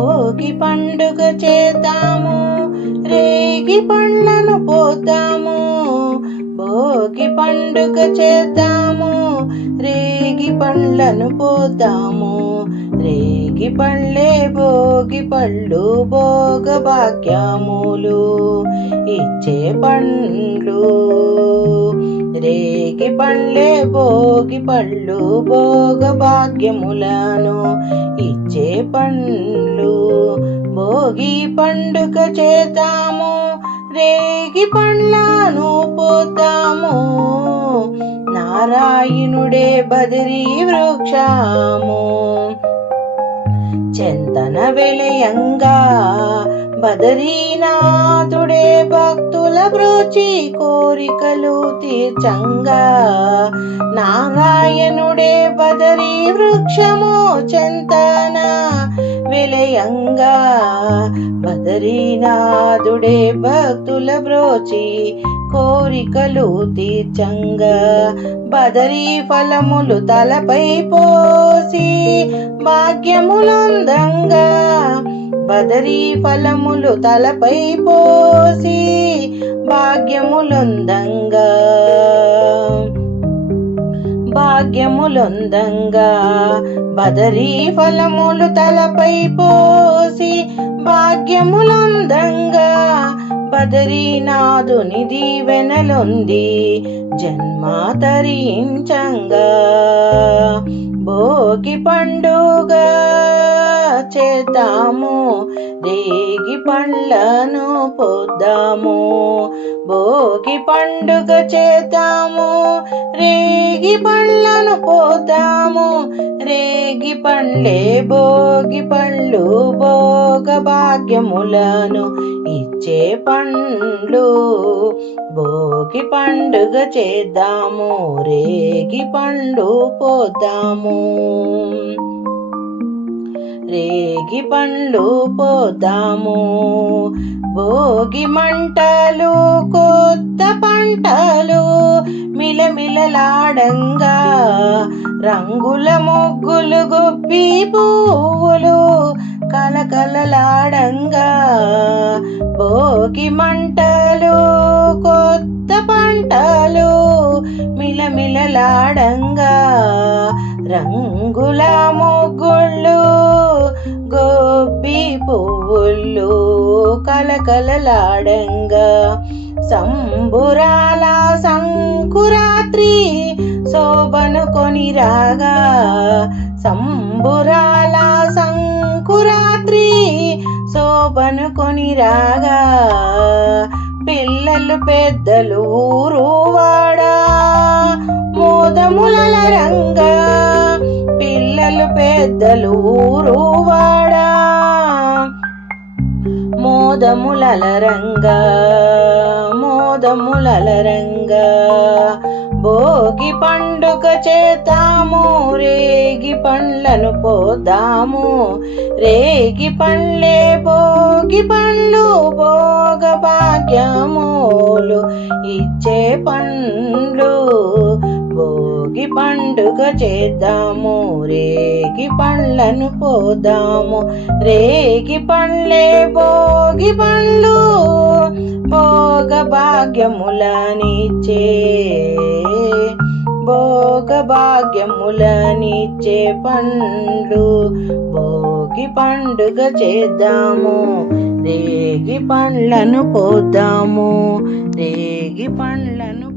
భోగి పండుగ చేద్దాము, రేగి పండ్లను పోద్దాము. భోగి పండుగ చేద్దాము, రేగి పండ్లను పోద్దాము. రేగి పళ్ళే భోగి పళ్ళు, భోగ భాగ్యములు ఇచ్చే పండ్లు. రేగి పళ్ళే భోగి పళ్ళు, భోగ భాగ్యములను ఇచ్చే పండ్లు. భోగి పండుగ చేద్దాము, రేగి పండ్లను పోద్దాము. నారాయణుడే బదిరీ వృక్షము చెంతన వెలయంగా, బదరీనాథుడే భక్తుల బ్రోచి కోరికలు తీర్చంగా. నారాయణుడే బదరీ వృక్షము చెంతన వెలయంగా, బదరీనాథుడే భక్తుల బ్రోచి కోరికలు తీర్చంగా. బదరీ ఫలములు తలపై పోసి భాగ్యములందంగా. బదరీ ఫలములు తలపై పోసి భాగ్యములందంగా. భాగ్యములందంగా. బదరీ ఫలములు తలపై పోసి భాగ్యములందంగా. బదరీనాథుని దీవెనలొంది జన్మ తరించంగా. భోగి పండుగ చేద్దాము, రేగి పండ్లను పోద్దాము. భోగి పండుగ చేద్దాము, రేగి పండ్లను పోద్దాము. రేగి పండ్లే భోగి పళ్ళు, భోగ భాగ్యములను ఇచ్చే పండ్లు. భోగి పండుగ చేద్దాము, రేగి పండ్లు పోద్దాము. రేగి పండ్లు పోద్దాము. భోగి మంటలు కొత్త పంటలు మిలమిలలాడంగా. రంగుల ముగ్గులు గొప్పి పువ్వులు కలకలలాడంగా. భోగి మంటలు కొత్త పంటలు మిలమిలలాడంగా. రంగుల ముగ్గుళ్ళు గొప్పి పువ్వులు కలకలలాడంగా. సంబురాల సంకురాత్రి శోభను కొని రాగా. సంబురాల సంకురాత్రి శోభను కొని రాగా. పిల్లలు పెద్దలు ఊరువాడా మోదములల రంగా. పిల్లలు పెద్దలు ఊరువాడా మోదములల రంగా. మోదములల రంగా. భోగి పండుగ చేద్దాము, రేగి పండ్లను పోద్దాము. రేగి పండ్లే భోగి పండ్లు, భోగ భాగ్యములు ఇచ్చే పండ్లు. భోగి పండుగ చేద్దాము, రేగి పండ్లను పోద్దాము. రేగి పండ్లే భోగి పండ్లు, భోగ భాగ్యములనిచ్చే. భోగ భాగ్యములనిచ్చే పండ్లు. భోగి పండుగ చేద్దాము, రేగి పండ్లను పోద్దాము. రేగి పండ్లను